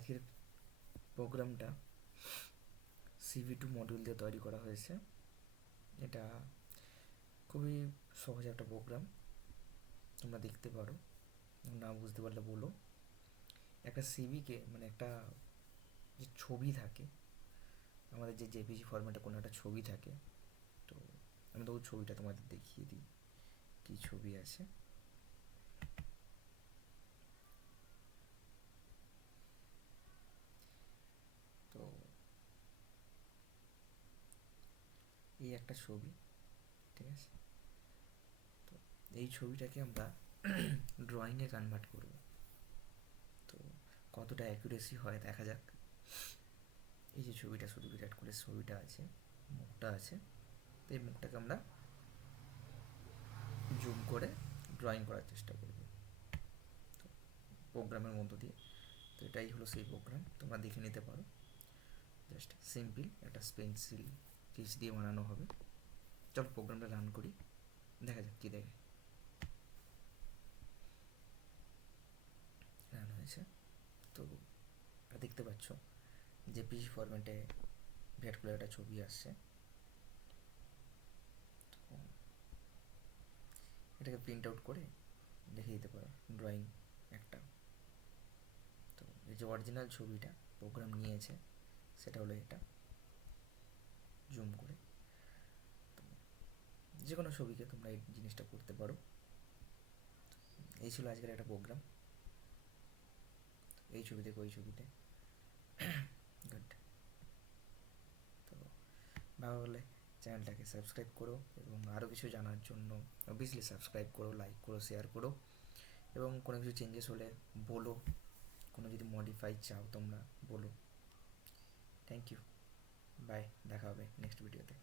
আজকের প্রোগ্রামটা CV2 module দিয়ে তৈরি করা হয়েছে। এটা খুবই সহজ একটা প্রোগ্রাম, তোমরা দেখতে পারো, না বুঝতে পারলে বলো। একটা সিভিকে মানে একটা যে ছবি থাকে, আমাদের যে জেপিজি ফরম্যাটে কোনো একটা ছবি থাকে, তো আমি তো ছবিটা তোমাদের দেখিয়ে দিই কী ছবি আছে। তো এই একটা ছবি, ঠিক আছে। তো এই ছবিটাকে আমরা ড্রয়িংয়ে কনভার্ট করব। তো কতটা অ্যাকুরেসি হয় দেখা যাক। এই যে ছবিটা, শুধু বিরাট কোহলির ছবিটা আছে, মুখটা আছে, তো এই মুখটাকে আমরা জুম করে ড্রয়িং করার চেষ্টা করব তো প্রোগ্রামের মধ্য দিয়ে। তো এটাই হলো সেই প্রোগ্রাম, তোমরা দেখে নিতে পারো। জাস্ট সিম্পল একটা পেন্সিল স্কেচ দিয়ে বানানো হবে। চলো প্রোগ্রামটা রান করি, দেখা যাক কী দেখে। রান হয়েছে। তো দেখতে পাচ্ছ জেপিজি ফরম্যাটে বিরাট কোহলির একটা ছবি আসছে। তো এটাকে প্রিন্ট আউট করে লিখে দিতে পারো ড্রয়িং একটা। তো এই যে অরিজিনাল ছবিটা প্রোগ্রাম নিয়েছে সেটা হলো এটা, জুম করে। তো যে কোনো ছবিকে তোমরা এই জিনিসটা করতে পারো। এই ছিল আজকের একটা প্রোগ্রাম। এই ছবি থেকে ওই ছবিতে। গুড। তো ভালো হলে চ্যানেলটাকে সাবস্ক্রাইব করো, এবং আরও কিছু জানার জন্য অবভিয়াসলি সাবস্ক্রাইব করো, লাইক করো, শেয়ার করো, এবং কোনো কিছু চেঞ্জেস হলে বলো, কোনো যদি মডিফাই চাও তোমরা বলো। থ্যাংক ইউ, বাই, দেখা হবে নেক্সট ভিডিওতে।